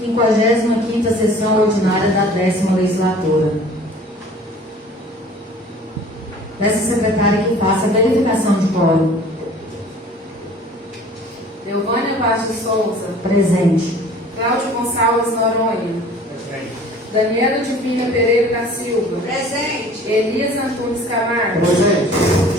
55ª Sessão Ordinária da 10ª Legislatura. Peço à secretária que faça a verificação de quórum. Delvânia Vaz de Souza. Presente. Cláudio Gonçalves Noronha. Presente. Daniela Divina Pereira da Silva. Presente. Elias Antunes Camargo. Presente.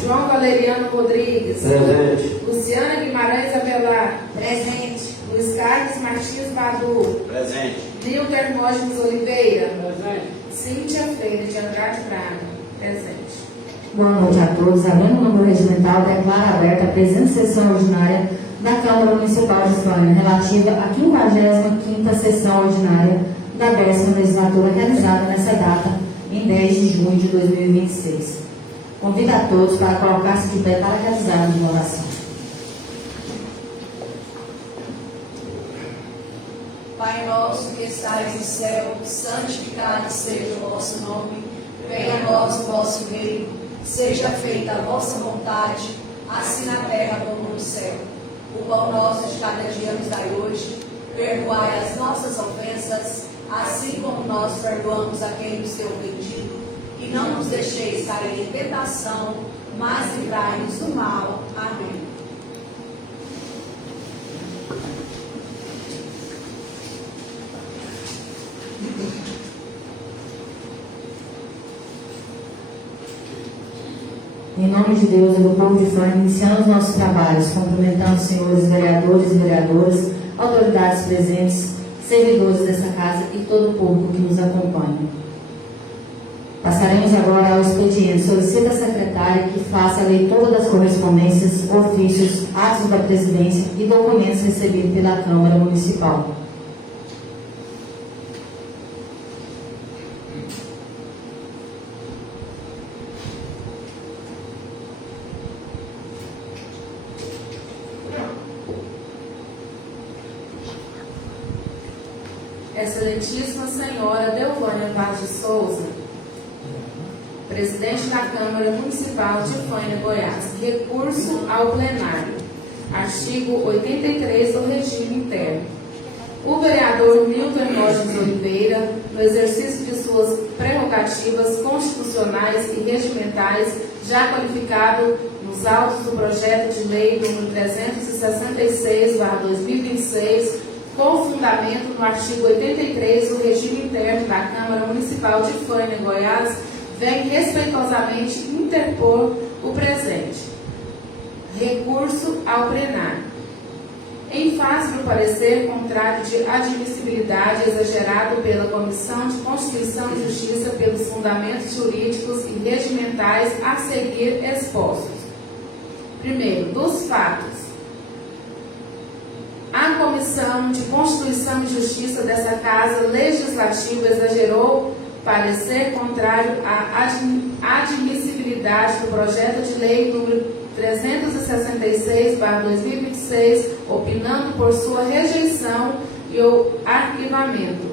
João Valeriano Rodrigues. Presente. Luciana Guimarães Avelar. Presente. Luiz Carlos Martins Badu. Presente. Nilton Hermógenes Oliveira. Presente. Cíntia Freire de Andrade Braga. Presente. Boa noite a todos. Abrindo o número regimental, declaro aberta a presente sessão ordinária da Câmara Municipal de Faina, relativa à 55ª Sessão Ordinária da 10ª Legislatura, realizada nessa data, em 10 de junho de 2026. Convido a todos para colocar-se de pé para realizar a oração. Pai nosso que estais no céu, santificado seja o vosso nome. Venha a nós o vosso reino. Seja feita a vossa vontade, assim na terra como no céu. O pão nosso de cada dia nos dai hoje. Perdoai as nossas ofensas, assim como nós perdoamos a quem nos tem ofendido. E não nos deixeis cair em tentação, mas livrai-nos do mal. Amém. Em nome de Deus e do povo de Faina, iniciando os nossos trabalhos, cumprimentando os senhores vereadores e vereadoras, autoridades presentes, servidores dessa casa e todo o público que nos acompanha. Passaremos agora ao expediente. Solicita a secretária que faça a leitura das correspondências, ofícios, atos da presidência e documentos recebidos pela Câmara Municipal. Excelentíssima Senhora Delvânia Vaz de Souza, Presidente da Câmara Municipal de Faina, Goiás. Recurso ao plenário. Artigo 83 do regime interno. O vereador Nilton Hermógenes Oliveira, no exercício de suas prerrogativas constitucionais e regimentais, já qualificado nos autos do projeto de lei nº 366/2026, com fundamento no artigo 83 do regime interno da Câmara Municipal de Faina, Goiás, vem respeitosamente interpor o presente recurso ao plenário. Em face do parecer contrário de admissibilidade exagerado pela Comissão de Constituição e Justiça pelos fundamentos jurídicos e regimentais a seguir expostos. Primeiro, dos fatos. A Comissão de Constituição e Justiça dessa Casa Legislativa exagerou parecer contrário à admissibilidade do projeto de lei número 366/2026, opinando por sua rejeição e o arquivamento.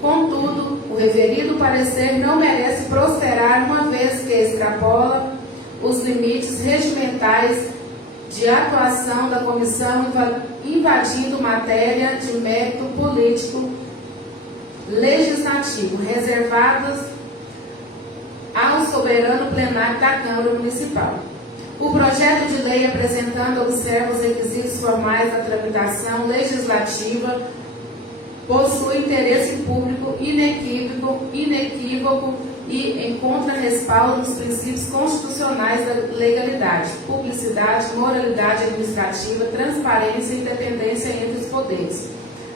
Contudo, o referido parecer não merece prosperar, uma vez que extrapola os limites regimentais de atuação da comissão, invadindo matéria de mérito político legislativo, reservadas ao soberano plenário da Câmara Municipal. O projeto de lei, apresentando observa os requisitos formais da tramitação legislativa, possui interesse público inequívoco e encontra respaldo nos princípios constitucionais da legalidade, publicidade, moralidade administrativa, transparência e independência entre os poderes.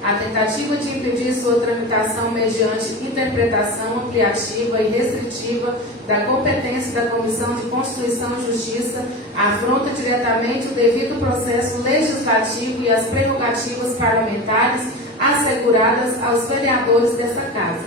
A tentativa de impedir sua tramitação mediante interpretação ampliativa e restritiva da competência da Comissão de Constituição e Justiça afronta diretamente o devido processo legislativo e as prerrogativas parlamentares asseguradas aos vereadores desta Casa.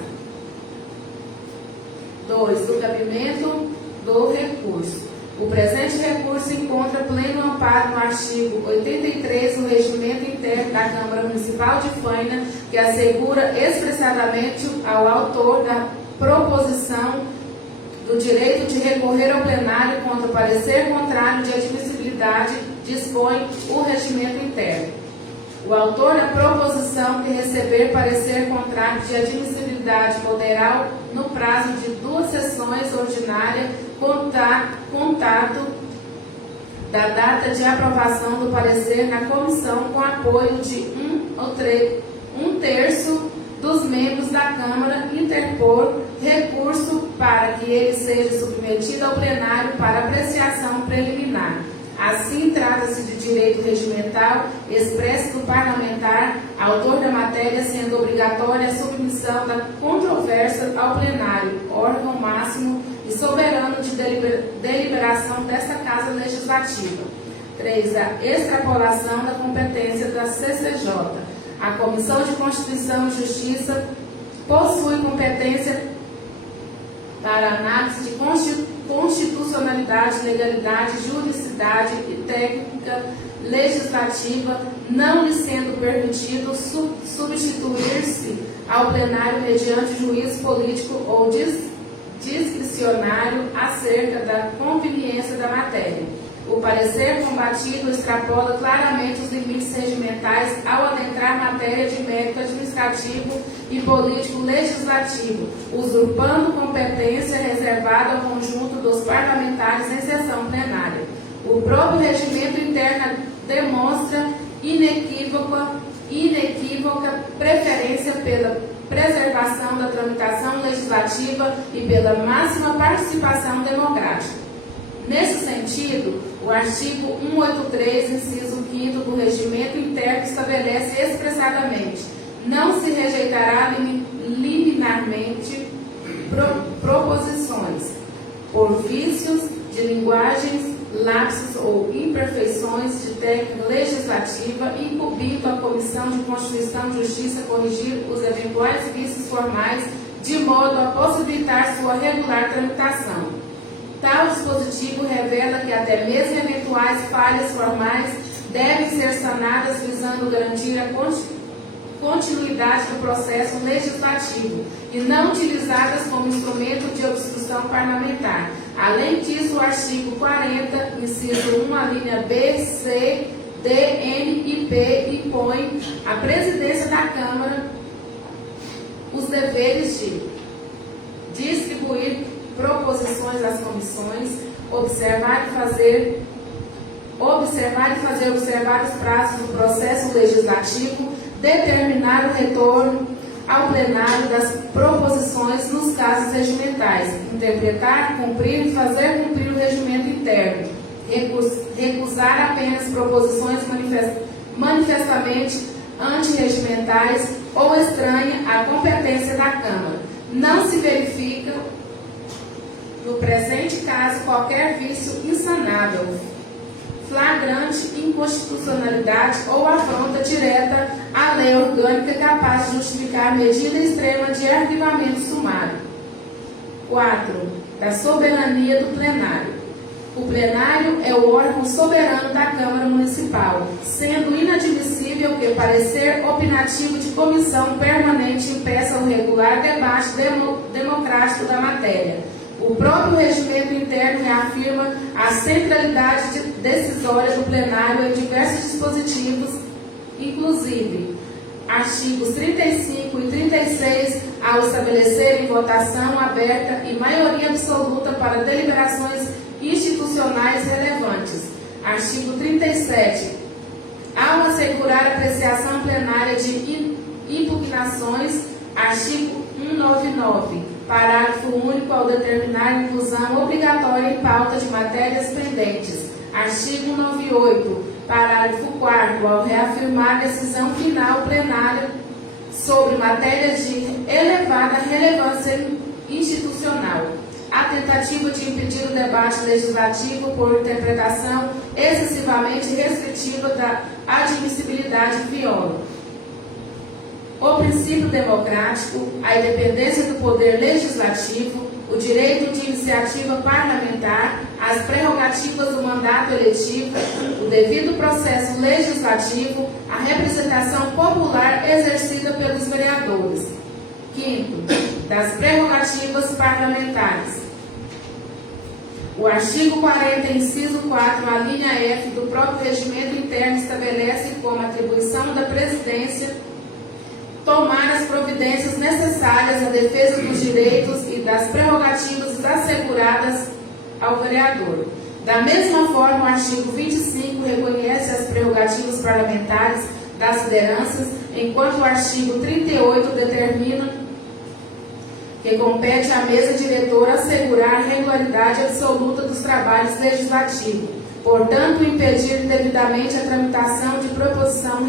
2. Do cabimento do recurso. O presente recurso encontra pleno amparo no artigo 83 do Regimento Interno da Câmara Municipal de Faina, que assegura expressadamente ao autor da proposição do direito de recorrer ao plenário contra parecer contrário de admissibilidade, dispõe o Regimento Interno. O autor da proposição que receber parecer contrário de admissibilidade moderal no prazo de 2 sessões ordinárias, contato da data de aprovação do parecer na comissão, com apoio de um terço dos membros da Câmara, interpor recurso para que ele seja submetido ao plenário para apreciação preliminar. Assim, trata-se de direito regimental expresso do parlamentar, autor da matéria, sendo obrigatória a submissão da controvérsia ao plenário, órgão máximo e soberano de deliberação desta Casa Legislativa. 3. A extrapolação da competência da CCJ. A Comissão de Constituição e Justiça possui competência para análise de constitucionalidade, legalidade, juridicidade e técnica legislativa, não lhe sendo permitido substituir-se ao plenário mediante juízo político ou discricionário acerca da conveniência da matéria. O parecer combatido extrapola claramente os limites regimentais ao adentrar matéria de mérito administrativo e político legislativo, usurpando competência reservada ao conjunto dos parlamentares em sessão plenária. O próprio regimento interno demonstra inequívoca preferência pela preservação da tramitação legislativa e pela máxima participação democrática. Nesse sentido, o artigo 183, inciso 5º do Regimento Interno estabelece expressadamente: não se rejeitará liminarmente proposições por vícios de linguagens, lapsos ou imperfeições de técnica legislativa, incumbindo a Comissão de Constituição e Justiça corrigir os eventuais vícios formais, de modo a possibilitar sua regular tramitação. Tal dispositivo revela que até mesmo eventuais falhas formais devem ser sanadas, visando garantir a continuidade do processo legislativo e não utilizadas como instrumento de obstrução parlamentar. Além disso, o artigo 40, inciso 1, a linha B, C, D, N e P impõe à presidência da Câmara os deveres de distribuir proposições às comissões, observar e fazer observar os prazos do processo legislativo, determinar o retorno ao plenário das proposições nos casos regimentais, interpretar, cumprir e fazer cumprir o regimento interno, recusar apenas proposições manifestamente antirregimentais ou estranha à competência da Câmara. Não se verifica, no presente caso, qualquer vício insanável, flagrante inconstitucionalidade ou afronta direta à lei orgânica capaz de justificar medida extrema de arquivamento sumário. 4. Da soberania do plenário. O plenário é o órgão soberano da Câmara Municipal, sendo inadmissível que parecer opinativo de comissão permanente impeça o regular debate democrático da matéria. O próprio regimento interno reafirma a centralidade decisória do plenário em diversos dispositivos, inclusive artigos 35 e 36, ao estabelecerem votação aberta e maioria absoluta para deliberações institucionais relevantes. Artigo 37, ao assegurar apreciação plenária de impugnações. Artigo 199, parágrafo único, ao determinar a inclusão obrigatória em pauta de matérias pendentes. Artigo 198, parágrafo 4º, ao reafirmar a decisão final plenária sobre matérias de elevada relevância institucional. A tentativa de impedir o debate legislativo por interpretação excessivamente restritiva da admissibilidade viola o princípio democrático, a independência do poder legislativo, o direito de iniciativa parlamentar, as prerrogativas do mandato eletivo, o devido processo legislativo, a representação popular exercida pelos vereadores. 5º, das prerrogativas parlamentares. O artigo 40, inciso 4, a linha F do próprio regimento interno estabelece como atribuição da presidência tomar as providências necessárias à defesa dos direitos e das prerrogativas asseguradas ao vereador. Da mesma forma, o artigo 25 reconhece as prerrogativas parlamentares das lideranças, enquanto o artigo 38 determina que compete à mesa diretora assegurar a regularidade absoluta dos trabalhos legislativos, portanto, impedir devidamente a tramitação de proposição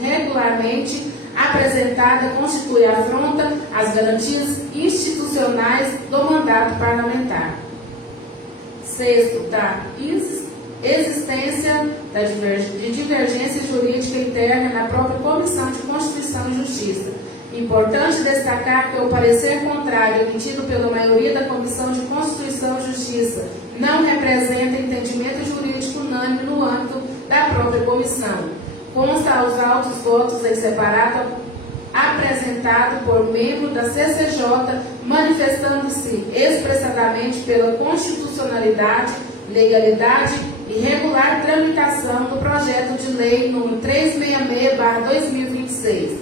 regularmente apresentada constitui afronta às garantias institucionais do mandato parlamentar. Sexto, da existência de divergência jurídica interna na própria Comissão de Constituição e Justiça. Importante destacar que o parecer contrário emitido pela maioria da Comissão de Constituição e Justiça não representa entendimento jurídico unânime no âmbito da própria comissão. Consta aos autos votos em separado apresentado por membro da CCJ, manifestando-se expressadamente pela constitucionalidade, legalidade e regular tramitação do projeto de lei número 366/2026.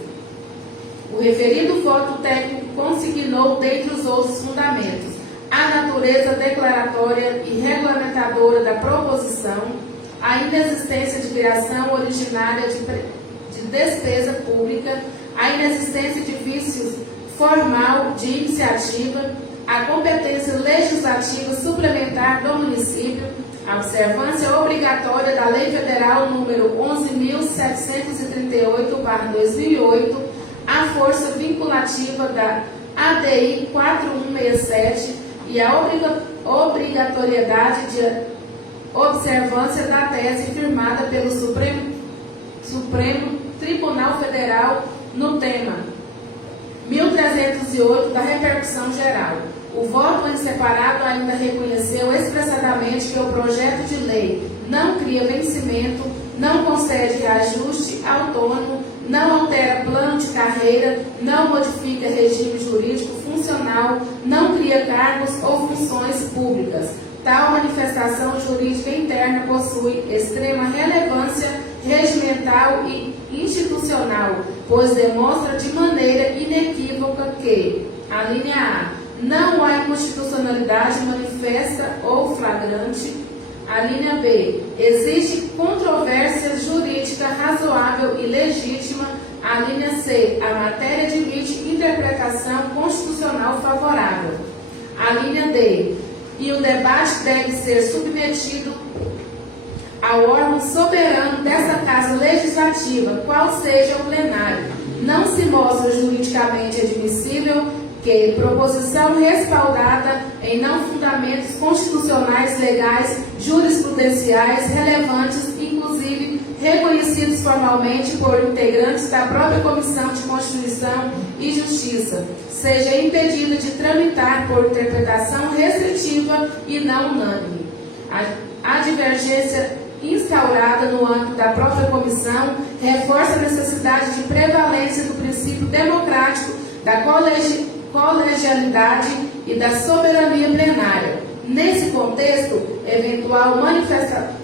O referido voto técnico consignou, dentre os outros fundamentos, a natureza declaratória e regulamentadora da proposição, a inexistência de criação originária de despesa pública, a inexistência de vícios formal de iniciativa, a competência legislativa suplementar do município, a observância obrigatória da Lei Federal número 11.738/2008, a força vinculativa da ADI 4167 e a obrigatoriedade de observância da tese firmada pelo Supremo Tribunal Federal no tema 1308 da repercussão geral. O voto em separado ainda reconheceu expressadamente que o projeto de lei não cria vencimento, não concede reajuste autônomo, não altera plano de carreira, não modifica regime jurídico funcional, não cria cargos ou funções públicas. Tal manifestação jurídica interna possui extrema relevância regimental e institucional, pois demonstra de maneira inequívoca que, a linha A, não há inconstitucionalidade manifesta ou flagrante. A linha B, existe controvérsia jurídica razoável e legítima. A linha C, a matéria admite interpretação constitucional favorável. A linha D, e o debate deve ser submetido ao órgão soberano dessa Casa Legislativa, qual seja o plenário. Não se mostra juridicamente admissível que proposição respaldada em não fundamentos constitucionais, legais, jurisprudenciais relevantes, inclusive reconhecidos formalmente por integrantes da própria Comissão de Constituição e Justiça, seja impedida de tramitar por interpretação restritiva e não unânime. A divergência instaurada no âmbito da própria comissão reforça a necessidade de prevalência do princípio democrático da colegialidade e da soberania plenária. Nesse contexto, eventual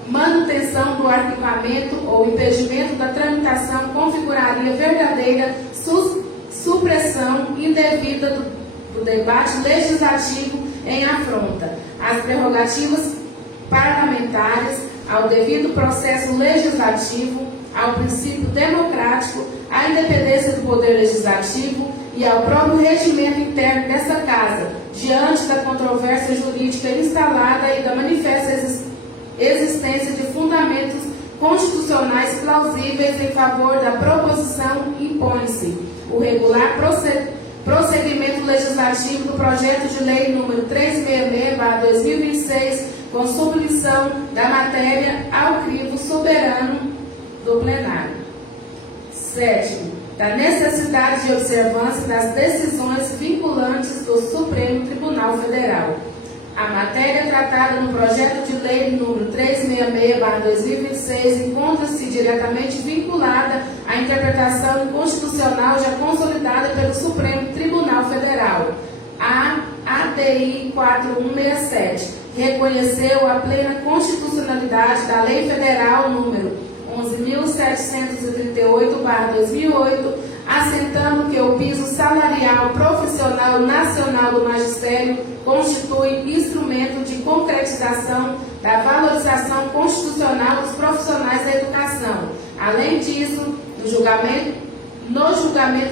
manutenção do arquivamento ou impedimento da tramitação configuraria verdadeira supressão indevida do debate legislativo em afronta às prerrogativas parlamentares, ao devido processo legislativo, ao princípio democrático, à independência do poder legislativo e ao próprio regimento interno dessa Casa, diante da controvérsia jurídica instalada e da manifesta existência de fundamentos constitucionais plausíveis em favor da proposição, impõe-se o regular prosseguimento legislativo do projeto de lei número 366/2026, com submissão da matéria ao crivo soberano do plenário. Sétimo, da necessidade de observância das decisões vinculantes do Supremo Tribunal Federal. A matéria tratada no projeto de lei número 366/2026 encontra-se diretamente vinculada à interpretação inconstitucional já consolidada pelo Supremo Tribunal Federal. A ADI 4167 reconheceu a plena constitucionalidade da Lei Federal número 11.738/2008, assentando que o piso salarial profissional nacional do magistério constitui instrumento de concretização da valorização constitucional dos profissionais da educação. Além disso, no julgamento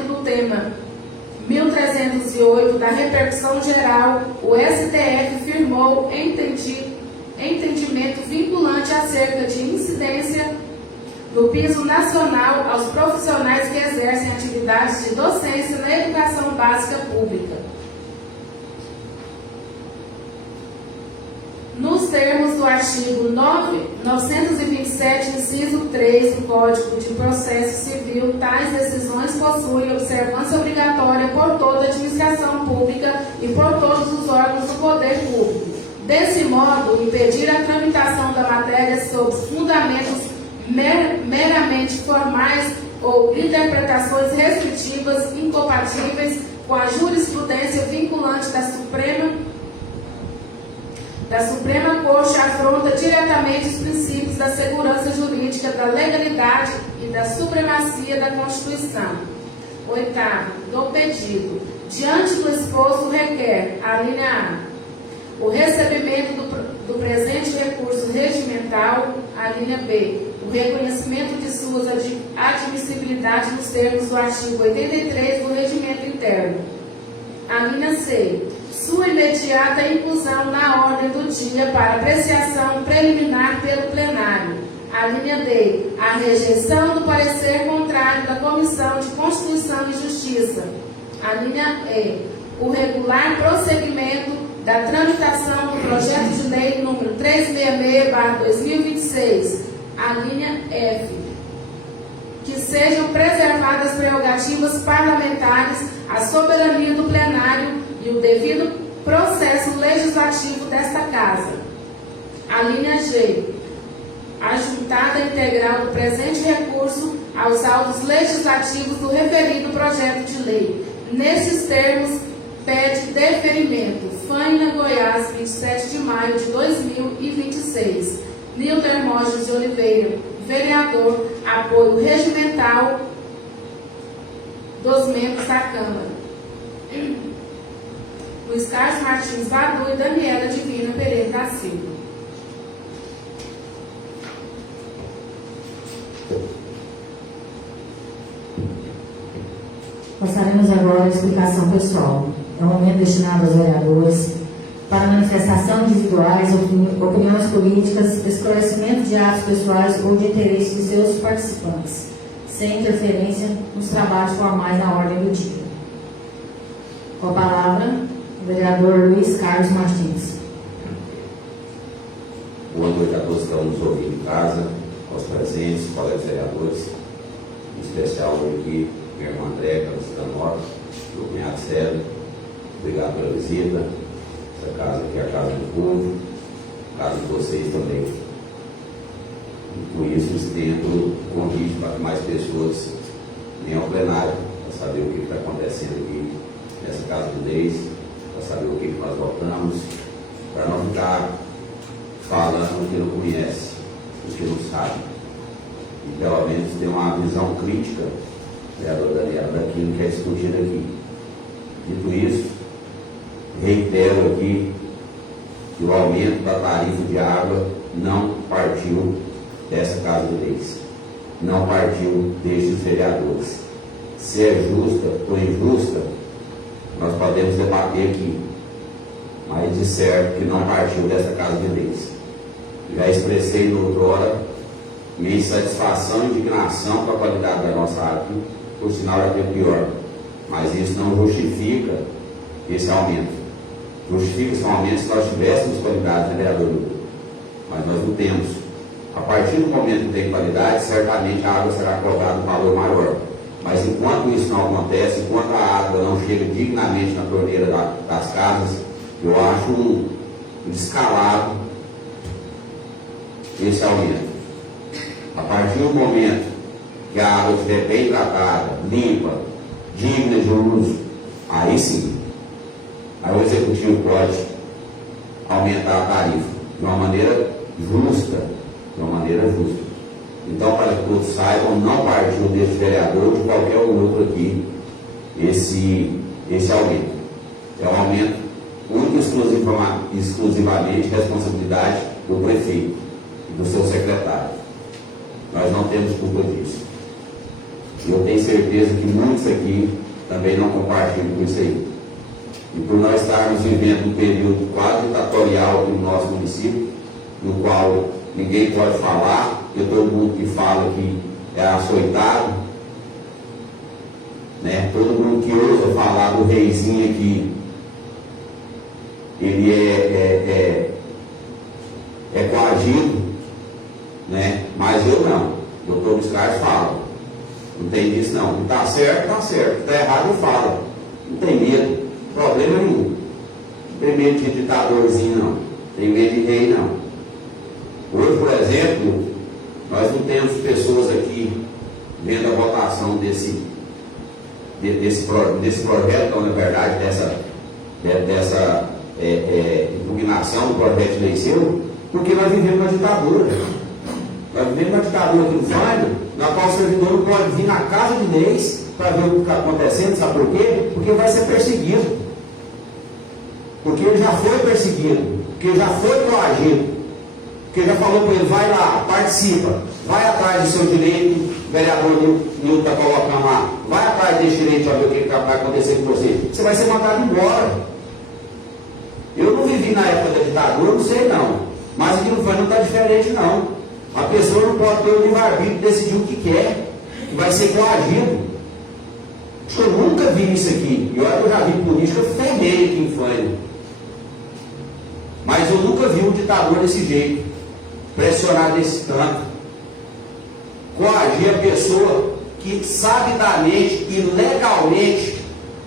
do tema 1308 da repercussão geral, o STF firmou entendimento vinculante acerca de incidência do piso nacional aos profissionais que exercem atividades de docência na educação básica pública. Nos termos do artigo 927, inciso 3 do Código de Processo Civil, tais decisões possuem observância obrigatória por toda a administração pública e por todos os órgãos do poder público. Desse modo, impedir a tramitação da matéria sob fundamentos meramente formais ou interpretações restritivas incompatíveis com a jurisprudência vinculante da Suprema Corte afronta diretamente os princípios da segurança jurídica, da legalidade e da supremacia da Constituição. Oitavo, do pedido. Diante do exposto, requer, a linha A, o recebimento do presente recurso regimental, a linha B, o reconhecimento de suas admissibilidade nos termos do artigo 83 do Regimento Interno. A linha C, sua imediata inclusão na ordem do dia para apreciação preliminar pelo plenário. A linha D, a rejeição do parecer contrário da Comissão de Constituição e Justiça. A linha E, o regular prosseguimento da tramitação do projeto de lei número 366/2026. A linha F, que sejam preservadas prerrogativas parlamentares, a soberania do plenário e o devido processo legislativo desta Casa. A linha G, a juntada integral do presente recurso aos autos legislativos do referido projeto de lei. Nesses termos, pede deferimento. Faina, Goiás, 27 de maio de 2026. Nildo Hermógenes de Oliveira, vereador, apoio regimental dos membros da Câmara. Luiz Carlos Martins Badu e Daniela Divina Pereira da Silva. Passaremos agora à explicação pessoal. É um momento destinado aos vereadores para manifestação individuais, opiniões políticas, esclarecimento de atos pessoais ou de interesse de seus participantes, sem interferência nos trabalhos formais na ordem do dia. Com a palavra, o vereador Luiz Carlos Martins. Boa noite a todos que estão nos ouvindo em casa, aos presentes, colegas vereadores, em especial aqui, minha irmã André, Cidadã Norte, meu cunhado Célio. Obrigado pela visita. Essa casa aqui é a casa do povo, a casa de vocês também. E com isso, estendo o convite para que mais pessoas venham ao plenário para saber o que está acontecendo aqui nessa casa de leis, para saber o que nós votamos, para não ficar falando o que não conhece, o que não sabe. E pelo menos ter uma visão crítica, vereador Daniel, daquilo que é discutido aqui. Dito isso, reitero aqui que o aumento da tarifa de água não partiu dessa Casa de Leis, não partiu destes vereadores. Se é justa ou injusta, nós podemos debater aqui, mas de certo que não partiu dessa Casa de Leis. Já expressei noutrora minha insatisfação e indignação com a qualidade da nossa água, por sinal é até pior, mas isso não justifica esse aumento. Justifica esse aumento se nós tivéssemos qualidade, né, vereador? Mas nós não temos. A partir do momento que tem qualidade, certamente a água será colocada um valor maior. Mas enquanto isso não acontece, enquanto a água não chega dignamente na torneira das casas, eu acho um descalabro esse aumento. A partir do momento que a água estiver bem tratada, limpa, digna de uso, aí sim, aí o executivo pode aumentar a tarifa de uma maneira justa, Então, para que todos saibam, não partiu deste vereador ou de qualquer outro aqui esse aumento. É um aumento único e exclusivamente responsabilidade do prefeito e do seu secretário. Nós não temos culpa disso. E eu tenho certeza que muitos aqui também não compartilham com isso aí. E por nós estarmos vivendo um período quase ditatorial aqui no nosso município, no qual ninguém pode falar, e todo mundo que fala que é açoitado, né? Todo mundo que ousa falar do reizinho aqui, ele é coagido, né? Mas eu não. O doutor Luiz Carlos fala, não tem disso não. Se está certo, está certo. Se está errado, eu falo. Não tem medo, problema nenhum. Não tem medo de ditadorzinho não. Não tem medo de rei não. Hoje, por exemplo, nós não temos pessoas aqui vendo a votação desse projeto, então, na verdade, dessa impugnação do projeto de lei seu, porque nós vivemos uma ditadura. Nós vivemos uma ditadura aqui no Fábio, na qual o servidor não pode vir na casa de leis para ver o que está acontecendo, sabe por quê? Porque vai ser perseguido. Porque ele já foi perseguido, porque ele já foi coagido. Porque já falou para ele, vai lá, participa, vai atrás do seu direito, o vereador Nilton está colocando lá, vai atrás desse direito para ver o que vai acontecer com você. Você vai ser mandado embora. Eu não vivi na época da ditadura, não sei não, mas aqui no Fábio não está diferente não. A pessoa não pode ter o livre-arbítrio de decidir o que quer, que vai ser coagido. Acho que eu nunca vi isso aqui, e olha que eu já vi política feia aqui em Fábio. Mas eu nunca vi um ditador desse jeito. Pressionar desse tanto, coagir a pessoa que sabidamente e legalmente,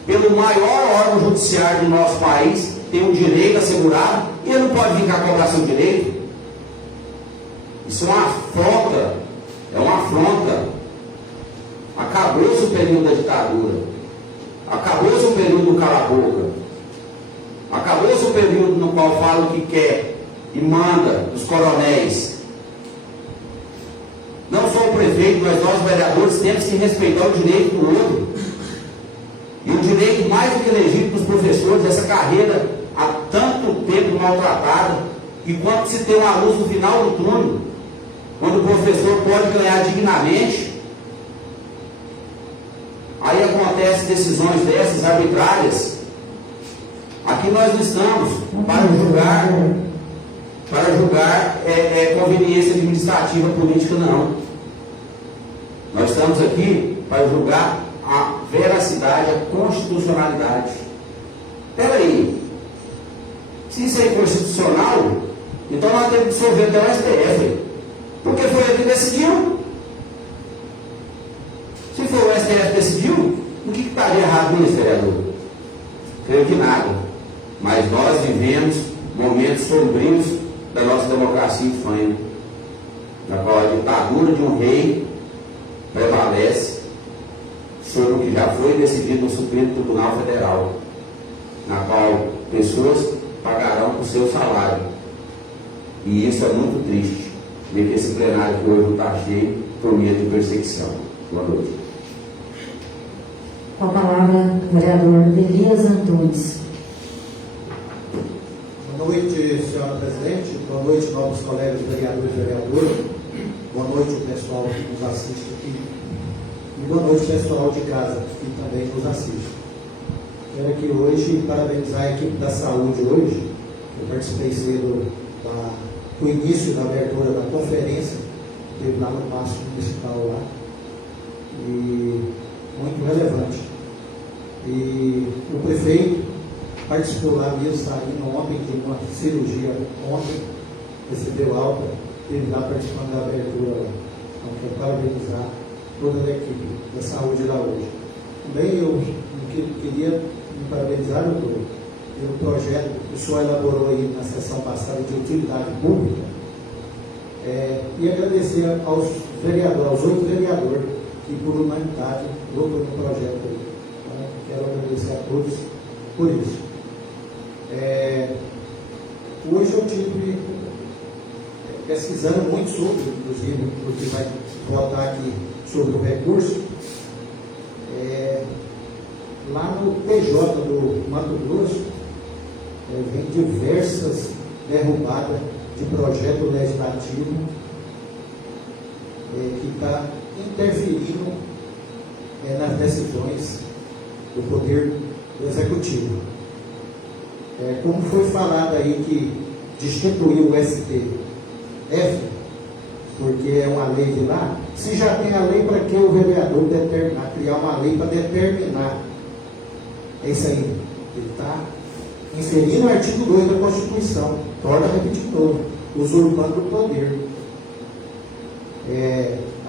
pelo maior órgão judiciário do nosso país, tem um direito assegurado, e ele não pode vir cá cobrar seu direito. Isso é uma afronta, Acabou-se o período da ditadura, acabou-se o período do cala-boca, acabou-se o período no qual fala o que quer e manda os coronéis. Não só o prefeito, mas nós vereadores temos que respeitar o direito do outro. E o direito mais do que legítimo dos professores, dessa carreira há tanto tempo maltratada, e quando se tem uma luz no final do túnel, quando o professor pode ganhar dignamente, aí acontecem decisões dessas arbitrárias. Aqui nós não estamos para julgar conveniência administrativa política, não. Nós estamos aqui para julgar a veracidade, a constitucionalidade. Espera aí, se isso é inconstitucional, então nós temos que dissolver até o STF, porque foi ele que decidiu. Se for o STF que decidiu, o que estaria errado nisso, vereador? Creio que nada. Mas nós vivemos momentos sombrios da nossa democracia infame, na qual a ditadura de um rei prevalece sobre o que já foi decidido no Supremo Tribunal Federal, na qual pessoas pagarão por seu salário. E isso é muito triste, ver que esse plenário que hoje não está cheio por medo de perseguição. Boa noite. Com a palavra, o vereador Elias Antunes. Boa noite, senhora presidente. Boa noite, novos colegas vereadores e vereadoras. Boa noite, o pessoal que nos assiste aqui. E boa noite, pessoal de casa que também nos assiste. Quero aqui hoje parabenizar a equipe da saúde hoje. Eu participei cedo do início da abertura da conferência, que teve lá no Paço Municipal lá. E muito relevante. E o prefeito participou lá mesmo, saindo ontem, teve uma cirurgia ontem, recebeu alta, teve lá participando da abertura lá. Então, quero parabenizar toda a equipe da saúde lá hoje. Também eu queria me parabenizar, doutor, pelo projeto que o senhor elaborou aí na sessão passada de utilidade pública, e agradecer aos vereadores, aos 8 vereadores, que por unanimidade votou no projeto aí. Então, quero agradecer a todos por isso. Hoje eu tive pesquisando muito sobre, inclusive, o que vai votar aqui sobre o recurso. Lá no PJ do Mato Grosso, vem diversas derrubadas de projeto legislativo que está interferindo nas decisões do Poder Executivo. Como foi falado aí que destituiu o STF, porque é uma lei de lá, se já tem a lei, para que o vereador determinar, criar uma lei para determinar? É isso aí. Ele está inserindo o artigo 2 da Constituição, torna a repetir de novo, usurpando o poder.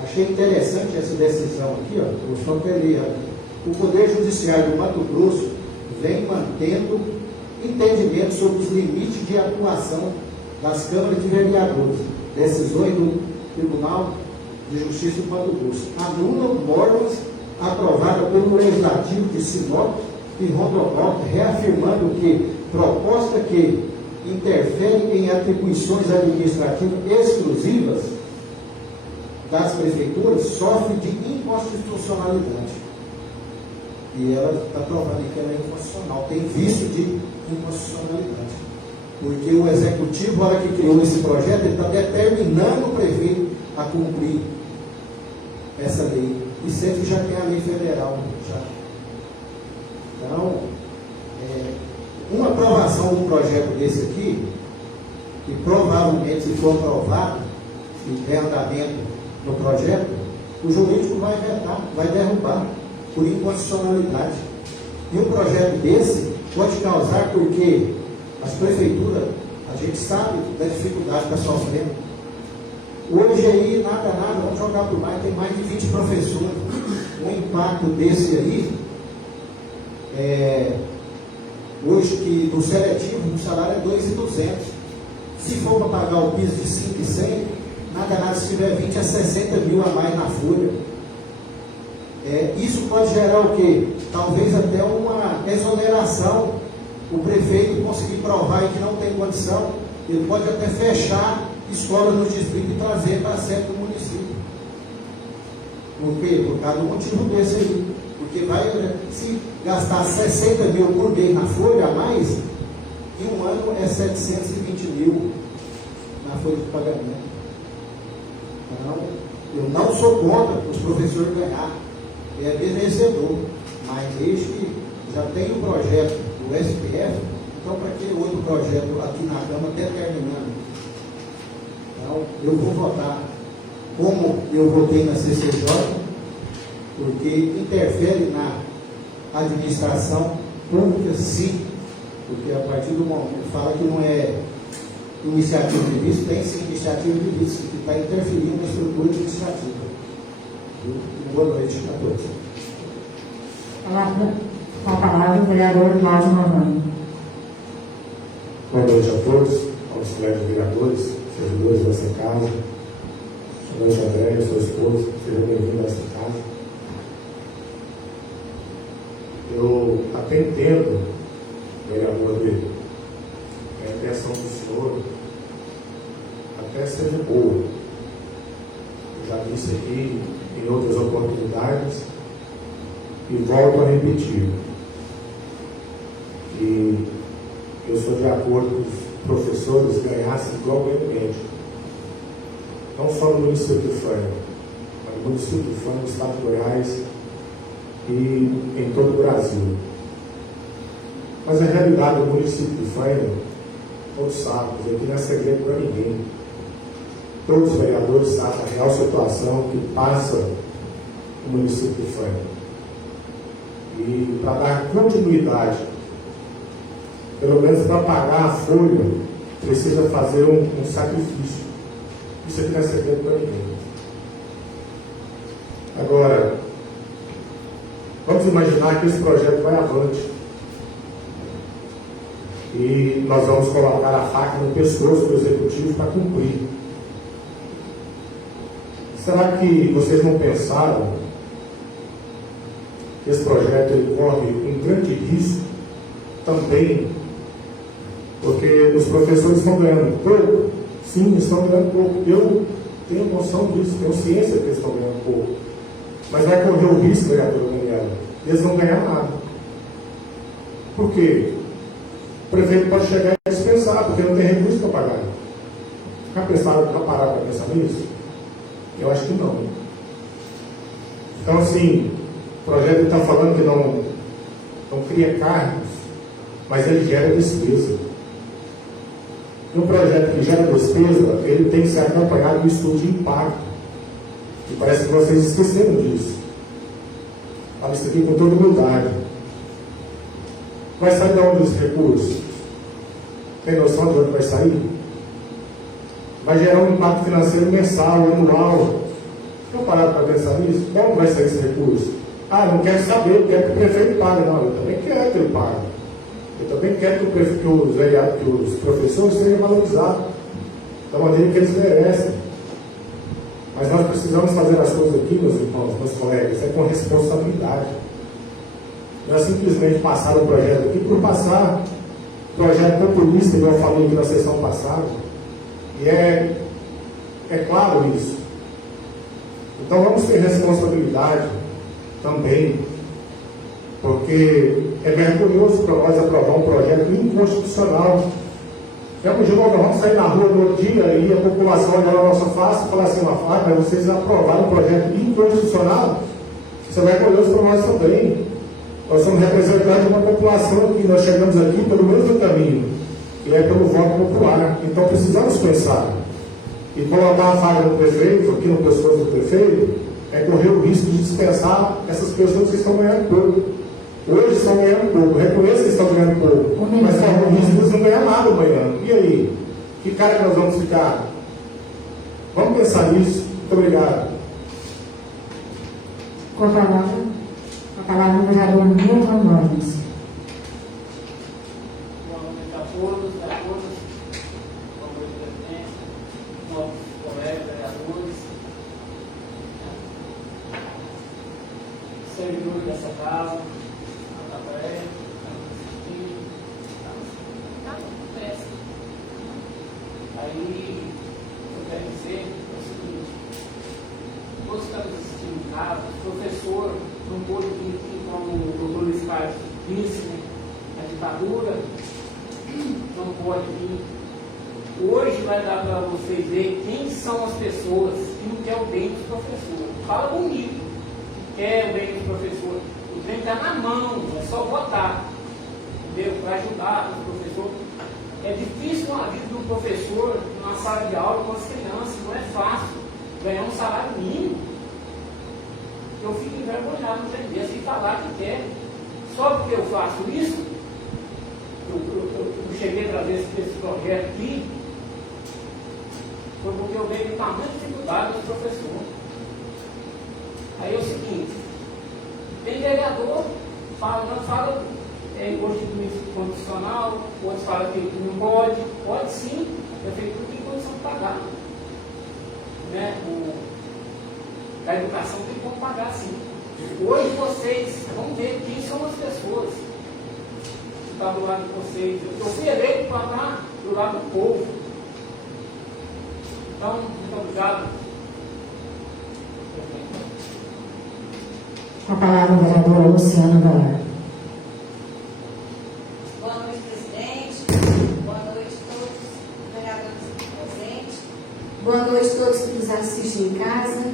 Achei interessante essa decisão aqui, eu só queria. O Poder Judiciário do Mato Grosso vem mantendo entendimento sobre os limites de atuação das câmaras de vereadores. Decisões do Tribunal de Justiça do Mato Grosso anulam normas aprovadas pelo Legislativo de Sinop e Rondonópolis, reafirmando que proposta que interfere em atribuições administrativas exclusivas das prefeituras sofre de inconstitucionalidade. E ela está provando que ela é inconstitucional, tem vício de inconstitucionalidade. Porque o Executivo, na hora que criou esse projeto, ele está determinando o prefeito a cumprir essa lei. E sempre já tem a lei federal. Já. Então, uma aprovação de um projeto desse aqui, e provavelmente, se for aprovado, se der andamento no projeto, o jurídico vai vetar, vai derrubar por inconstitucionalidade. E um projeto desse pode causar, porque as prefeituras, a gente sabe da dificuldade que está sofrendo. Hoje aí, nada, vamos jogar por mais, tem mais de 20 professores. Um impacto desse aí, hoje que do seletivo, o salário é 2.200. Se for para pagar o piso de 5.100, nada, se tiver 20 a 60 mil a mais na folha. Isso pode gerar o quê? Talvez até uma exoneração. O prefeito conseguir provar que não tem condição, ele pode até fechar escola no distrito e trazer para a sede do município. Por quê? Por causa do motivo desse aí. Porque se gastar 60 mil por mês na folha a mais, em um ano é 720 mil na folha de pagamento. Então, eu não sou contra os professores ganhar, é merecedor, mas desde que já tem um projeto do STF, então para que outro projeto aqui na Câmara determinando? Então, eu vou votar como eu votei na CCJ, porque interfere na administração pública, sim, porque a partir do momento fala que não é iniciativa de vice, tem sim iniciativa de vice, que está interferindo na estrutura administrativa. Boa noite a todos. Com a palavra, o vereador Cláudio Novani. Boa noite a todos, aos colegas vereadores, servidores dessa casa. Boa noite, André, sua esposa, seja bem-vindo a essa casa. Eu até entendo, vereador, a intenção do senhor até seja boa. Eu já disse aqui em outras oportunidades e volto a repetir. E eu sou de acordo que os professores ganhassem igual ganho médico. Não só no município de Franca, mas no município de Franca, no estado de Goiás e em todo o Brasil. Mas a realidade do município de Franca, todos sabem, aqui não é segredo para ninguém. Todos os vereadores sabem a real situação que passa no município de Franca. E para dar continuidade, pelo menos para pagar a folha, precisa fazer um sacrifício. Isso aqui não é segredo para ninguém. Agora, vamos imaginar que esse projeto vai avante. E nós vamos colocar a faca no pescoço do executivo para cumprir. Será que vocês não pensaram que esse projeto ele corre um grande risco também? Porque os professores estão ganhando pouco. Sim, estão ganhando pouco. Eu tenham noção disso, tenham ciência que eles estão ganhando pouco. Mas vai correr o risco, vereadora Daniela, eles não ganham nada. Por quê? O prefeito pode chegar e dispensar, porque não tem recurso para pagar. Já pararam para pensar nisso? Eu acho que não. Então, assim, o projeto está falando que não cria cargos, mas ele gera despesa. E um projeto que gera despesa, ele tem que ser acompanhado do estudo de impacto. E parece que vocês esqueceram disso. Falo isso aqui com toda humildade. Vai sair de onde os recursos? Tem noção de onde vai sair? Vai gerar um impacto financeiro mensal, anual. Estão parados para pensar nisso? Como vai sair esse recurso? Não quero saber, eu quero que o prefeito pague. Não, eu também quero que ele pague. Eu também quero que os professores sejam valorizados da maneira que eles merecem. Mas nós precisamos fazer as coisas aqui, meus irmãos, meus colegas, com responsabilidade. Não é simplesmente passar o projeto aqui por passar. Projeto populista, igual eu falei aqui na sessão passada. E é claro isso. Então vamos ter responsabilidade também, porque é vergonhoso para nós aprovar um projeto inconstitucional. Vamos sair na rua no outro dia e a população olhar na nossa face e falar assim, mas vocês aprovaram um projeto inconstitucional? Isso é vergonhoso para nós também. Nós somos representantes de uma população que nós chegamos aqui pelo mesmo caminho, que é pelo voto popular. Então precisamos pensar. E colocar a faca no prefeito, aqui no pescoço do prefeito, é correr o risco de dispensar essas pessoas que estão ganhando pouco. Hoje estão ganhando pouco, reconheço que estão ganhando pouco, mas corre o risco de eles não ganhar nada amanhã. E aí? Que cara que nós vamos ficar? Vamos pensar nisso. Muito obrigado. Com a palavra o vereador Milton Gomes. Boa noite a todos e a todas. Boa noite, presidente, novos colegas, vereadores, servidores dessa casa, a Taparé, Aí, eu quero dizer o seguinte: todos que estamos assistindo em casa, o professor não pôde vir aqui, como o doutor Luiz Carlos disse, né? A ditadura não pode vir. Hoje vai dar para vocês ver quem são as pessoas que não querem o bem dos professores. Fala bonito, que quer o bem dos professores. O trem está na mão, é só votar, entendeu? Para ajudar os professores. É difícil a vida do professor numa sala de aula com as crianças, não é fácil ganhar um salário mínimo. Eu fico envergonhado no trem desse e falar que quer. Só porque eu faço isso, eu cheguei a trazer esse projeto aqui, foi porque eu vejo tamanha dificuldade dos professores. Aí é o seguinte, tem vereador, fala condicional, outros falam que não pode sim, a prefeitura tem condição de pagar. Né? A educação tem como pagar sim. Hoje vocês vão ver quem são as pessoas que estão do lado de vocês. Eu fui eleito para estar do lado do povo. Então, muito obrigado. Com a palavra o vereador Luciano Galar. Boa noite, presidente. Boa noite a todos os vereadores aqui presentes. Boa noite a todos que nos assistem em casa.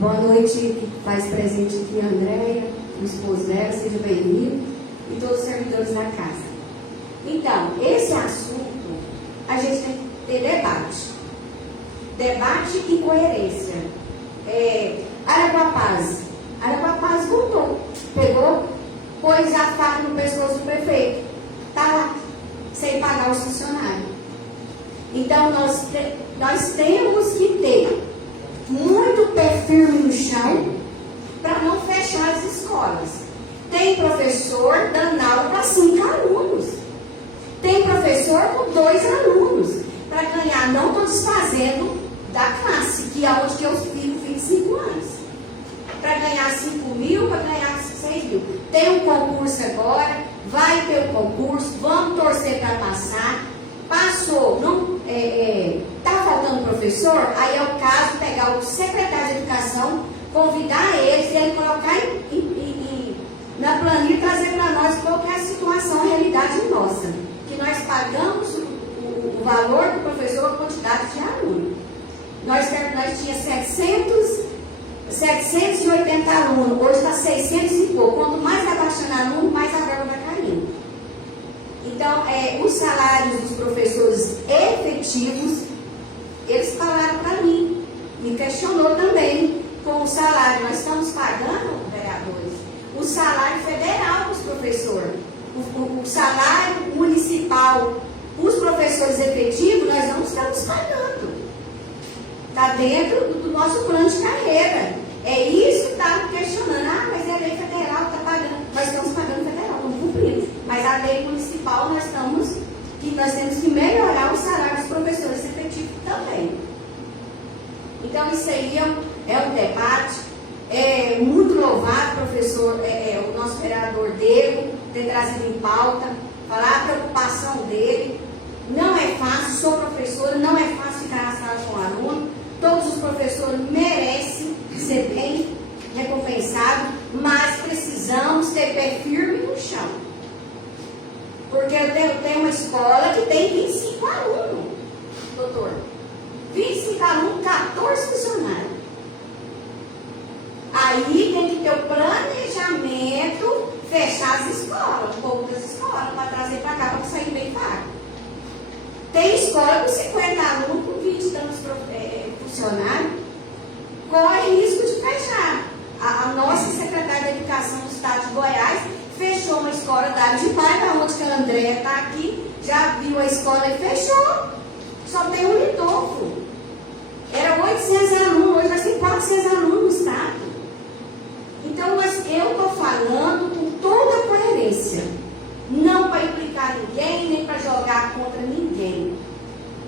Boa noite, que faz presente aqui, a Andréia, o esposo dela, seja bem-vindo, e todos os servidores da casa. Então, esse assunto, a gente tem que ter debate. Debate e coerência. Araguapaz voltou, pegou, pôs a faca no pescoço do prefeito. Está lá, sem pagar os funcionários. Então, nós temos que ter muito pé firme no chão para não fechar as escolas. Tem professor dando aula para 5 alunos. Tem professor com 2 alunos. Para ganhar, não estou desfazendo da classe, que é onde que eu fico 25 anos. Para ganhar 5 mil, para ganhar 6 mil. Tem um concurso agora, vai ter um concurso, vamos torcer para passar. Passou, não está faltando faltando professor, aí é o caso de pegar o secretário de educação, convidar eles e ele colocar na planilha e trazer para nós qual que é a situação, a realidade nossa. Que nós pagamos o valor do professor, a quantidade de aluno. Nós tínhamos 780 alunos, hoje está 600 e pouco. Quanto mais vai baixando aluno, mais a verba vai caindo. Então, os salários dos professores efetivos, eles falaram para mim, me questionou também com o salário. Nós estamos pagando, vereadores, o salário federal dos professores, o salário municipal, os professores efetivos, nós não estamos pagando. Está dentro do nosso plano de carreira. É isso que está questionando. Ah, mas é lei federal, está pagando. Nós estamos pagando federal, estamos cumprindo. Mas a lei municipal, nós temos que melhorar o salário dos professores efetivos também. Então, isso aí é um debate. É muito louvado, professor, o nosso vereador Diego, ter trazido em pauta, falar a preocupação dele. Não é fácil, sou professora, não é fácil ficar na sala com o aluno. Todos os professores merecem ser bem recompensados, mas precisamos ter pé firme no chão. Porque eu tenho uma escola que tem 25 alunos, doutor. 25 alunos, 14 funcionários. Aí tem que ter o planejamento, fechar as escolas, um pouco das escolas, para trazer para cá, para sair bem pago. Tem escola com 50 alunos, com 20 anos funcionários, corre risco de fechar. A nossa secretária de Educação do Estado de Goiás fechou uma escola da de Paiva, onde que a Andréia está aqui, já viu a escola e fechou. Só tem um Lidolfo. Era 800 alunos, hoje vai ser 400 alunos no Estado. Então, eu estou falando com toda a coerência. Não para implicar ninguém, nem para jogar contra ninguém.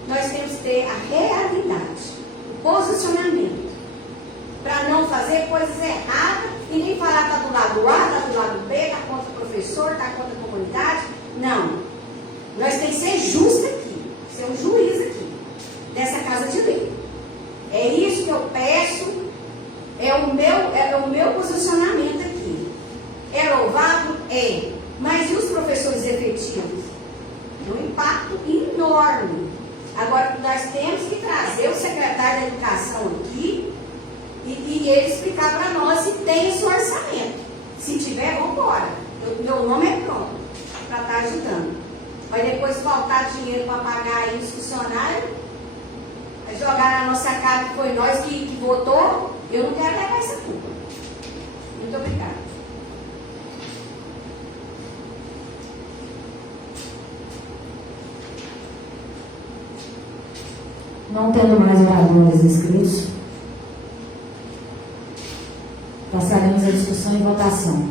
Nós temos que ter a realidade, o posicionamento, para não fazer coisas erradas e nem falar está do lado A, está do lado B, está contra o professor, está contra a comunidade. Não. Nós temos que ser justos aqui, ser um juiz aqui, dessa casa de lei. É isso que eu peço, é o meu posicionamento aqui. É louvável? É. Mas e os professores efetivos? Um impacto enorme. Agora, nós temos que trazer o secretário da Educação aqui e ele explicar para nós se tem esse orçamento. Se tiver, vamos embora. Meu nome é pronto para estar ajudando. Vai depois faltar dinheiro para pagar aí os funcionários, vai jogar na nossa cara que foi nós que votou. Eu não quero levar essa culpa. Muito obrigada. Não tendo mais oradores inscritos, passaremos a discussão e votação.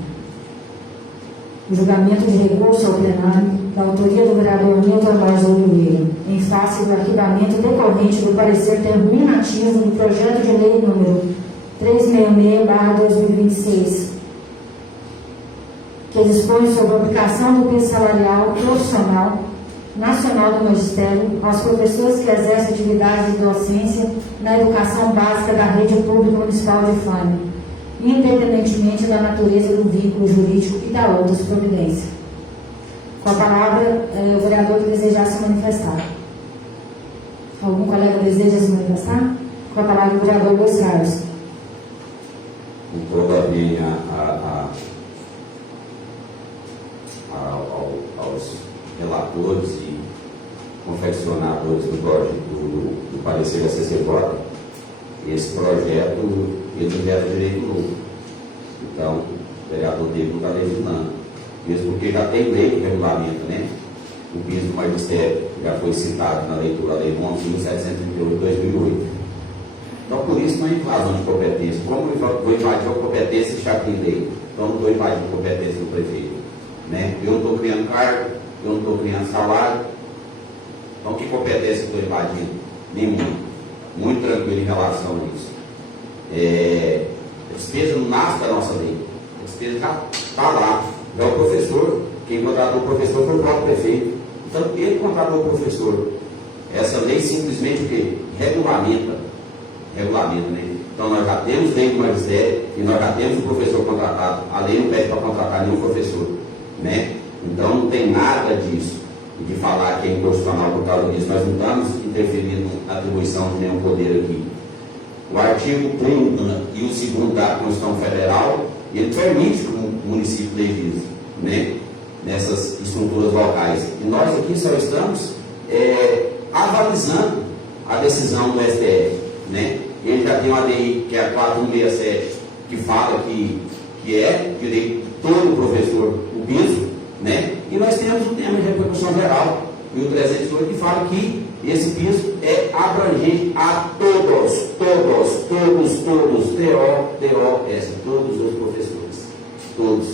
O julgamento de recurso ao plenário, da autoria do vereador Nilton Amós Oliveira, em face do arquivamento decorrente do parecer terminativo do projeto de lei número 366/2026, que dispõe sobre a aplicação do piso salarial profissional nacional do magistério aos professores que exercem atividade de docência na educação básica da rede pública municipal de Fânia, independentemente da natureza do vínculo jurídico e da outras providências. Com a palavra, o vereador que desejar se manifestar. Algum colega deseja se manifestar? Com a palavra, o vereador Luiz Carlos. Com toda a minha aos relatores e confeccionadores do parecer da CCJ, esse projeto ele gera direito novo. Então, o vereador dele não está legislando. Mesmo porque já tem lei que regulamenta, né? O piso do magistério já foi citado na leitura da lei 11.738 de 2008. Então, por isso não é invasão de competência. Como eu vou invadir a competência e já tem lei? Então, não estou invadindo a competência do prefeito. Né? Eu não estou criando cargo, eu não estou criando salário. Então, que competência eu estou invadindo? Nenhuma. Muito tranquilo em relação a isso. A despesa não nasce da nossa lei. A despesa já está lá. É o professor. Quem contratou o professor foi o próprio prefeito. Então, ele contratou o professor. Essa lei simplesmente o quê? Regulamenta, né? Então nós já temos lei do magistério e nós já temos o professor contratado. A lei não pede para contratar nenhum professor, né? Então não tem nada disso, de falar que é inconstitucional por causa disso. Nós não estamos interferindo na atribuição de nenhum poder aqui. O artigo 1º e o 2º da Constituição Federal, ele permite que o município legisle, né, nessas estruturas locais. E nós aqui só estamos avalizando a decisão do STF, né? Ele já tem uma lei, que é a 4167, que fala que é direito de todo professor o piso, né? E nós temos o tema de repercussão geral, e o 308, que fala que esse piso é abrangente a todos, TOS, todos os professores, todos.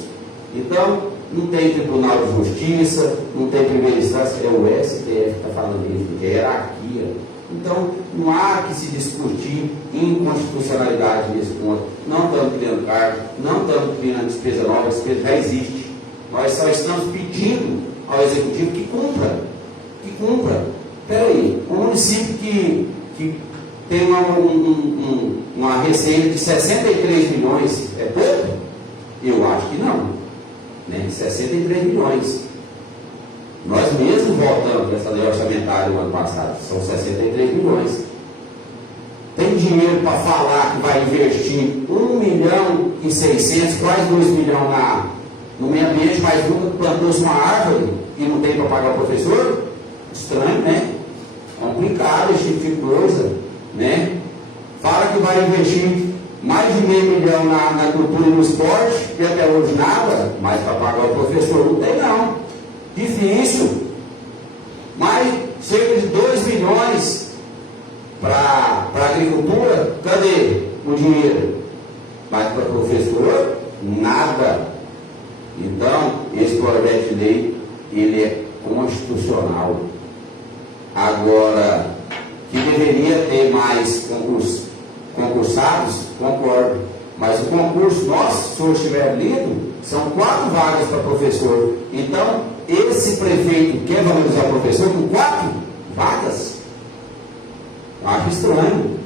Então, não tem Tribunal de Justiça, não tem primeira instância, é o STF que está falando isso, que é hierarquia. Então, não há que se discutir inconstitucionalidade nesse ponto. Não estamos criando cargo, não estamos criando despesa nova, a despesa já existe. Nós só estamos pedindo ao Executivo que cumpra. Espera aí, um município que tem uma receita de 63 milhões, é pouco? Eu acho que não, né? 63 milhões. Nós mesmos votamos essa lei orçamentária no ano passado, são 63 milhões. Tem dinheiro para falar que vai investir 1.600.000, quase 2 milhões no meio ambiente, mas nunca plantou-se uma árvore e não tem para pagar o professor? Estranho, né? Complicado esse tipo de coisa, né? Fala que vai investir mais de R$500 milhões na cultura e no esporte, e até hoje nada, mas para pagar o professor não tem não. Difícil. Mais cerca de 2 milhões para a agricultura, cadê o dinheiro? Mas para o professor, nada. Então, esse projeto de lei, ele é constitucional. Agora, que deveria ter mais concursados, concordo. Mas o concurso nosso, se o senhor estiver lido, são 4 vagas para professor. Então, esse prefeito quer valorizar o professor com 4 vagas? Eu acho estranho.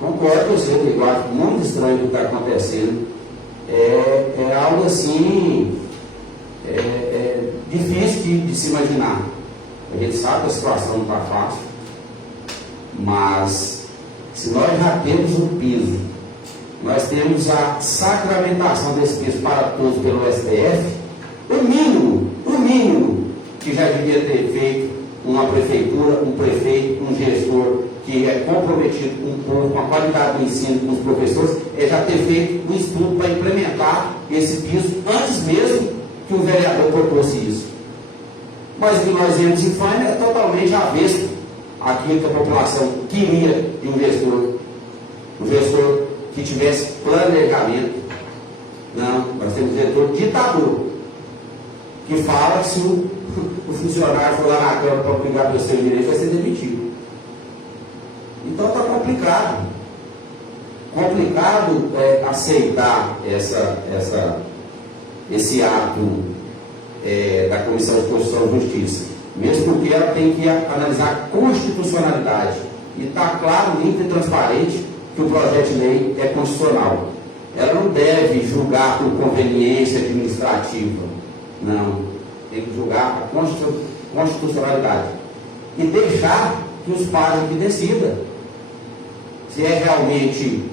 Concordo com você, eu acho muito estranho o que está acontecendo. É algo assim, difícil de se imaginar. A gente sabe que a situação não está fácil, mas se nós já temos um piso, nós temos a sacramentação desse piso para todos pelo STF, o mínimo que já devia ter feito uma prefeitura, um prefeito, um gestor que é comprometido com a qualidade do ensino com os professores, é já ter feito um estudo para implementar esse piso antes mesmo que o vereador propôs isso. Mas o que nós vemos em Faina é totalmente avesso àquilo que a população queria de um gestor que tivesse planejamento. Não, nós temos um gestor ditador, que fala que se o funcionário for lá na Câmara para brigar pelo seu direito, vai ser demitido. Então está complicado. Complicado aceitar esse ato da Comissão de Constituição e Justiça, mesmo porque ela tem que analisar a constitucionalidade. E está claro, limpo e transparente que o projeto de lei é constitucional. Ela não deve julgar por conveniência administrativa. Não. Tem que julgar a constitucionalidade. E deixar que os pais que decidam se é realmente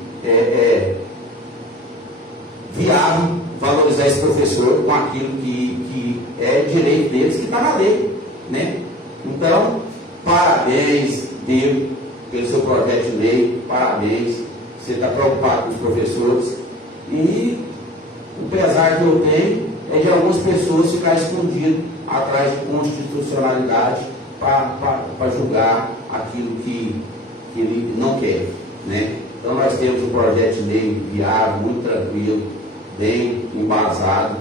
viável valorizar esse professor com aquilo que é direito deles, que está na lei, né? Então, parabéns, Deus, pelo seu projeto de lei, parabéns, você está preocupado com os professores, e o pesar que eu tenho é de algumas pessoas ficar escondido atrás de constitucionalidade para julgar aquilo que ele não quer, né? Então nós temos um projeto de lei viável, muito tranquilo, bem embasado,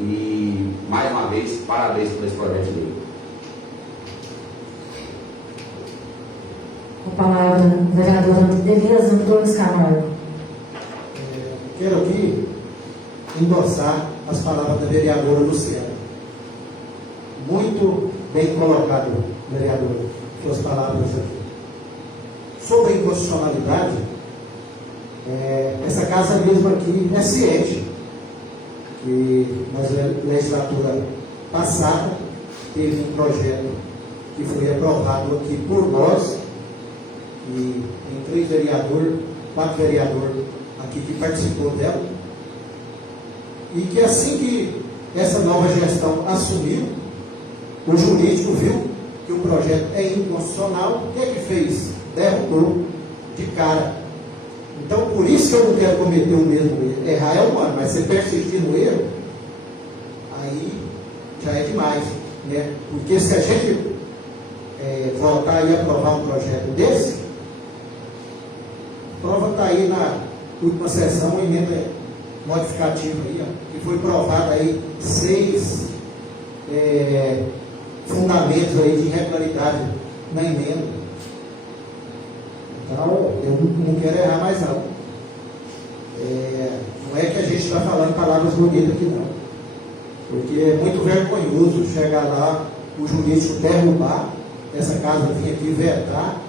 e mais uma vez, parabéns por esse projeto de lei. Com a palavra, a vereadora Denise Antunes Camargo. Quero aqui endossar as palavras da vereadora Luciana. Muito bem colocado, vereadora. suas palavras aqui. Sobre a inconstitucionalidade, essa casa mesmo aqui é ciente que na legislatura passada teve um projeto que foi aprovado aqui por nós, e tem 3 vereadores, 4 vereadores aqui que participou dela, e que assim que essa nova gestão assumiu, o jurídico viu que o projeto é inconstitucional. O que é que fez? Derrubou de cara. Então, por isso que eu não quero cometer o mesmo erro. Errar é humano, mas você persistir no erro, aí já é demais, né? Porque se a gente votar e aprovar um projeto desse, a prova está aí na última sessão, uma emenda modificativa aí, ó, que foi provada aí 6 fundamentos aí de irregularidade na emenda. Então, eu não quero errar mais não. Não é que a gente está falando palavras bonitas aqui não. Porque é muito vergonhoso chegar lá, o jurídico derrubar, essa casa vir aqui vetar,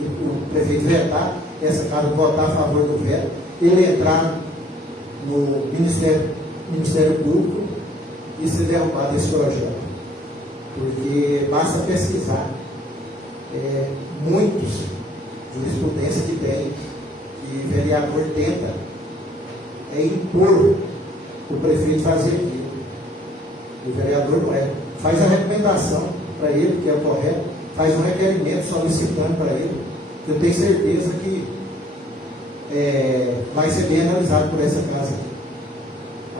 o prefeito vetar, essa casa votar a favor do veto, ele entrar no Ministério Público e ser derrubado desse projeto. Porque basta pesquisar. Muitos jurisprudência que tem, que o vereador tenta impor o prefeito fazer aquilo. O vereador não é. Faz a recomendação para ele, que é o correto, faz um requerimento solicitando para ele. Eu tenho certeza que vai ser bem analisado por essa casa aqui.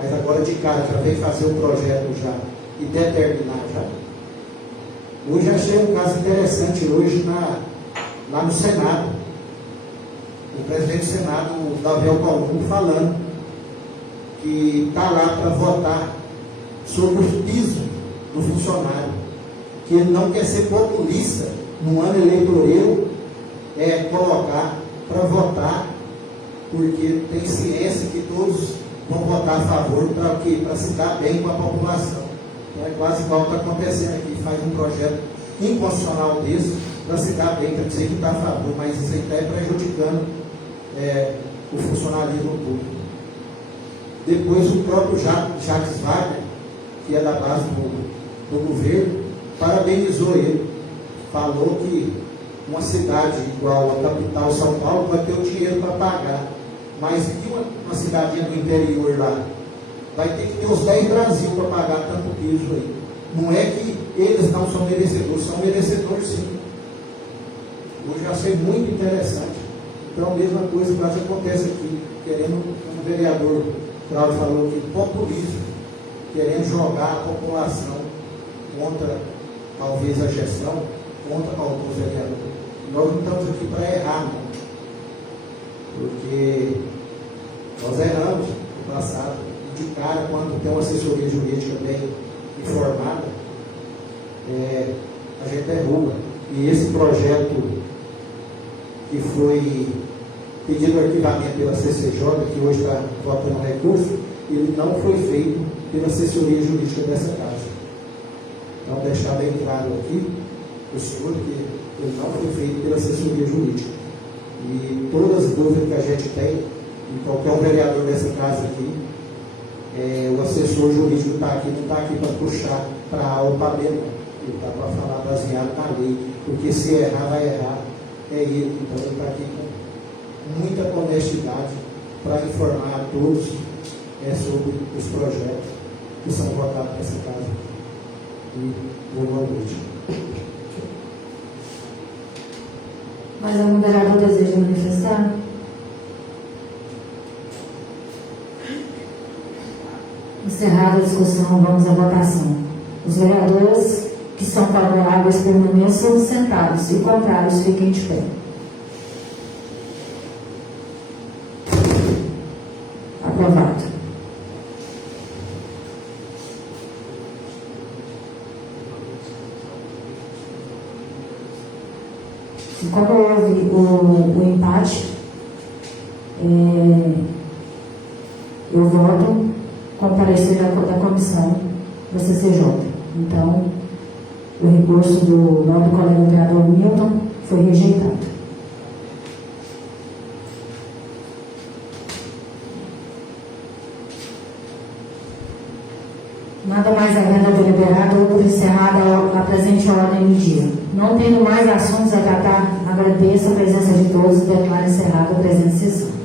Mas agora de cara já veio fazer o projeto já e determinar já. Hoje achei um caso interessante hoje lá no Senado. O presidente do Senado, o Davi Columbo, falando que está lá para votar sobre o piso do funcionário, que ele não quer ser populista no ano eleitoral, colocar para votar, porque tem ciência que todos vão votar a favor para se dar bem com a população. É quase igual está acontecendo aqui, faz um projeto inconstitucional desse para se dar bem, para dizer que está a favor, mas isso aí está prejudicando o funcionalismo público. Depois o próprio Jacques Wagner, que é da base do governo, parabenizou ele, falou que uma cidade igual a capital São Paulo vai ter o dinheiro para pagar, mas que uma cidadinha do interior lá vai ter que ter os 10 Brasil para pagar tanto piso aí. Não é que eles não são merecedores, são merecedores sim. Hoje eu achei muito interessante. Então a mesma coisa quase acontece aqui, querendo, como o vereador Cláudio falou aqui, populismo, querendo jogar a população contra talvez a gestão, contra alguns vereadores. Nós não estamos aqui para errar, não. Porque nós erramos no passado, de cara, quando tem uma assessoria jurídica bem informada, a gente derruba. E esse projeto que foi pedido arquivamento pela CCJ, que hoje está votando recurso, ele não foi feito pela assessoria jurídica dessa casa. Então, deixar bem claro aqui, o senhor, que ele não foi feito pela assessoria jurídica. E todas as dúvidas que a gente tem, e qualquer um vereador dessa casa aqui, o assessor jurídico está aqui, não está aqui para puxar para A ou para B, não. Ele está para falar baseado na lei, porque se errar, vai errar, é ele. Então ele está aqui com muita honestidade para informar a todos sobre os projetos que são votados nessa casa. E boa noite. Mais algum vereador deseja manifestar? Encerrada a discussão, vamos à votação. Os vereadores que são favoráveis permaneçam sentados e contrários fiquem de pé. Aprovado. E como houve o empate, eu voto com o parecer da comissão da CCJ. Então, O recurso do nobre colega vereador Milton foi rejeitado. Nada mais havendo deliberado ou por encerrada a presente ordem do dia. Não tendo mais assuntos a tratar, agradeço a presença de todos e declaro encerrada a presente sessão.